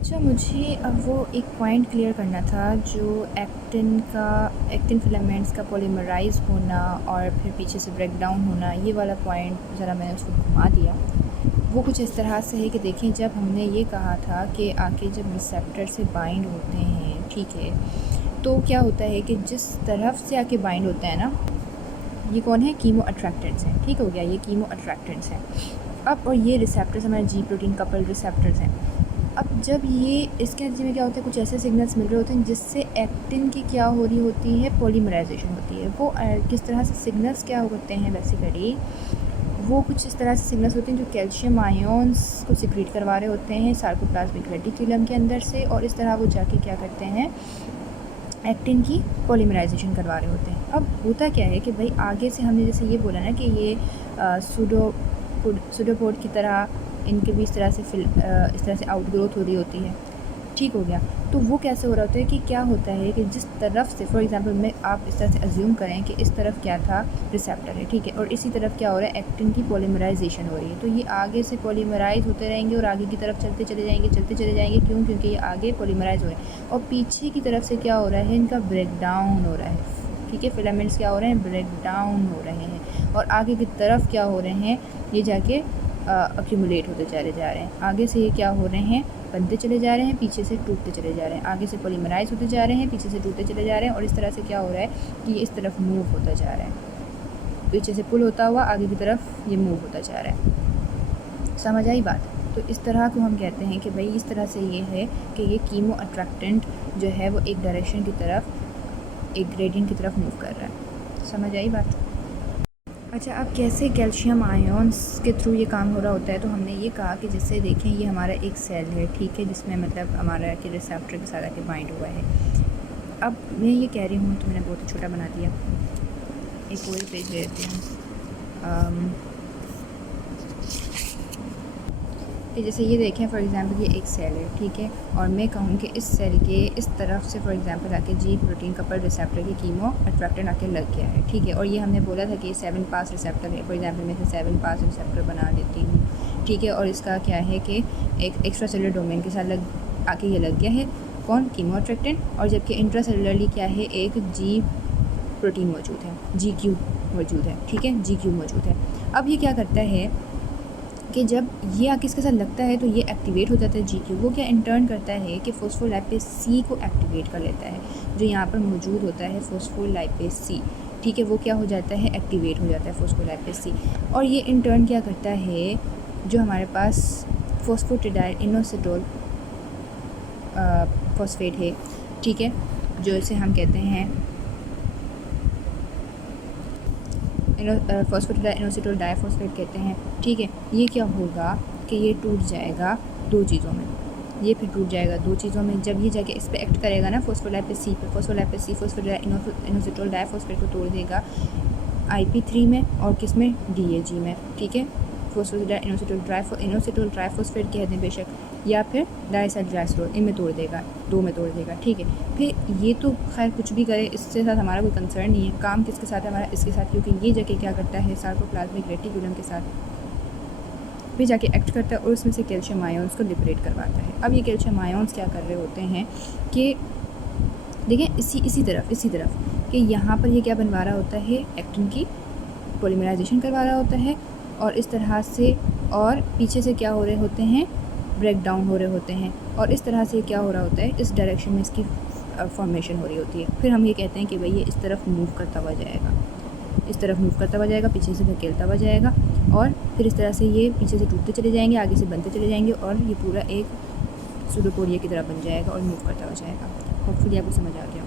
अच्छा, मुझे अब वो एक पॉइंट क्लियर करना था जो एक्टिन फिलामेंट्स का पॉलीमराइज़ होना और फिर पीछे से ब्रेक डाउन होना, ये वाला पॉइंट ज़रा मैंने उसको घुमा दिया। वो कुछ इस तरह से है कि देखें, जब हमने ये कहा था कि आके जब रिसेप्टर से बाइंड होते हैं, ठीक है, तो क्या होता है कि जिस तरफ से आके बाइंड होता है ना, ये कौन है? कीमो अट्रैक्टेंट्स हैं। ठीक हो गया, ये कीमो अट्रैक्टेंट्स हैं। अब और ये रिसेप्टर्स हमारे जी प्रोटीन कपल रिसेप्टर्स हैं। अब जब ये इसके नतीजे में क्या होता है, कुछ ऐसे सिग्नल्स मिल रहे होते हैं जिससे एक्टिन की क्या हो रही होती है, पॉलीमराइजेशन होती है। वो किस तरह से सिग्नल्स क्या होते हैं बेसिकली, वो कुछ इस तरह से सिग्नल्स होते हैं जो कैल्शियम आयोन्स को सिक्रीट करवा रहे होते हैं सार्कोप्लाज्मिक रेटिक्यूलम के अंदर से, और इस तरह वो जाके क्या करते हैं, एक्टिन की पॉलीमराइजेशन करवा रहे होते हैं। अब होता क्या है कि भाई आगे से हमने जैसे ये बोला ना कि ये सूडोपोड की तरह इनके भी इस तरह से आउटग्रोथ हो रही होती है। ठीक हो गया। तो वो कैसे हो रहा होता है कि क्या होता है कि जिस तरफ से, फॉर एग्जांपल में आप इस तरह से अज्यूम करें कि इस तरफ क्या था, रिसेप्टर है, ठीक है, और इसी तरफ क्या हो रहा है, एक्टिन की पॉलीमराइजेशन हो रही है। तो ये आगे से पॉलीमराइज होते रहेंगे और आगे की तरफ चलते चले जाएंगे। क्यों? क्योंकि ये आगे पॉलीमराइज हो रहे हैं। और पीछे की तरफ से क्या हो रहा है, इनका ब्रेक डाउन हो रहा है। ठीक है, फिलामेंट्स क्या हो रहे हैं, ब्रेक डाउन हो रहे हैं। और आगे की तरफ क्या हो रहे हैं, ये जाके अक्यूमुलेट होते चले जा रहे हैं। आगे से ये क्या हो रहे हैं, बनते चले जा रहे हैं, पीछे से टूटते चले जा रहे हैं। आगे से पॉलीमराइज होते जा रहे हैं, पीछे से टूटते चले जा रहे हैं। और इस तरह से क्या हो रहा है कि ये इस तरफ मूव होता जा रहा है, पीछे से पुल होता हुआ आगे की तरफ ये मूव होता जा रहा है। समझ आई बात? तो इस तरह को हम कहते हैं कि भाई इस तरह से ये है कि ये कीमो अट्रैक्टेंट जो है वो एक डायरेक्शन की तरफ, एक ग्रेडियंट की तरफ मूव कर रहा है। समझ आई बात? अच्छा, अब कैसे कैल्शियम आयोन्स के थ्रू ये काम हो रहा होता है, तो हमने ये कहा कि जैसे देखें, ये हमारा एक सेल है, ठीक है, जिसमें मतलब हमारा कि रिसेप्टर के साथ आके बाइंड हुआ है। अब मैं ये कह रही हूँ, तो मैंने बहुत ही छोटा बना दिया, एक पूरे पेज ले लेते हैं कि जैसे ये देखें, फॉर एग्जांपल ये एक सेल है, ठीक है, और मैं कहूँ कि इस सेल के इस तरफ से फॉर एग्जांपल आके जी प्रोटीन कपल रिसेप्टर की कीमो अट्रैक्टेंट आके लग गया है, ठीक है, और ये हमने बोला था कि ये 7 पास रिसेप्टर है। फॉर एग्जांपल मैं इसे 7 पास रिसेप्टर बना लेती हूँ, ठीक है, और इसका क्या है कि एक एक्स्ट्रा सेलुलर डोमेन के साथ आके ये लग गया है, कौन? Chemo attractant. और जबकि इंट्रा सेलुलरली क्या है, एक जी प्रोटीन मौजूद है, GQ मौजूद है, ठीक है, GQ मौजूद है। अब ये क्या करता है कि जब ये आके इसके साथ लगता है तो ये एक्टिवेट हो जाता है GQ। वो क्या इंटर्न करता है कि फोस्फोलाइपेज C को एक्टिवेट कर लेता है, जो यहाँ पर मौजूद होता है फोस्फोलाइपेज C, ठीक है, वो क्या हो जाता है, एक्टिवेट हो जाता है फोस्फोलाइपेज C। और ये इंटर्न क्या करता है, जो हमारे पास फोस्फोटिडाइल इनोसिटोल फॉस्फेट है, ठीक है, जो इसे हम कहते हैं फॉस्फोटिडाइल इनोसिटोल डाइफॉस्फेट कहते हैं, ठीक है। ये क्या होगा कि ये टूट जाएगा दो चीज़ों में, ये फिर टूट जाएगा दो चीज़ों में। जब ये जाके इस पर एक्ट करेगा ना, फोस्फोलाइपेज C पे, फोस्फोलाइपेज C फोस्फोटिडाइल इनोसिटोल डाइफॉस्फेट को तोड़ देगा IP3 में, और किस में, DAG में, ठीक है, फोस्फोटिडाइल इनोसिटोल ट्राइफॉस्फेट कह दें बेशक, या फिर डाइसल्फाइड, इनमें तोड़ देगा, दो में तोड़ देगा, ठीक है। फिर ये तो खैर कुछ भी करे, इसके साथ हमारा कोई कंसर्न नहीं है। काम किसके साथ है हमारा, इसके साथ, क्योंकि ये जाके क्या करता है, सार्कोप्लाज्मिक रेटिक्यूलम के साथ भी जाके एक्ट करता है और उसमें से कैल्शियम आयोन्स को लिबरेट करवाता है। अब ये कैल्शियम आयोन्स क्या कर रहे होते हैं कि देखें, इसी तरफ कि यहाँ पर ये क्या बनवा रहा होता है, एक्टिन की पॉलीमराइजेशन करवा रहा होता है, और इस तरह से, और पीछे से क्या हो रहे होते हैं, ब्रेक डाउन हो रहे होते हैं, और इस तरह से क्या हो रहा होता है, इस डायरेक्शन में इसकी फॉर्मेशन हो रही होती है। फिर हम ये कहते हैं कि भाई ये इस तरफ मूव करता हुआ जाएगा, पीछे से धकेलता हुआ जाएगा, और फिर इस तरह से ये पीछे से टूटते चले जाएंगे, आगे से बनते चले जाएंगे, और ये पूरा एक सूडोपोडिया की तरह बन जाएगा और मूव करता हुआ जाएगा। होपफुली आपको समझ आ गया।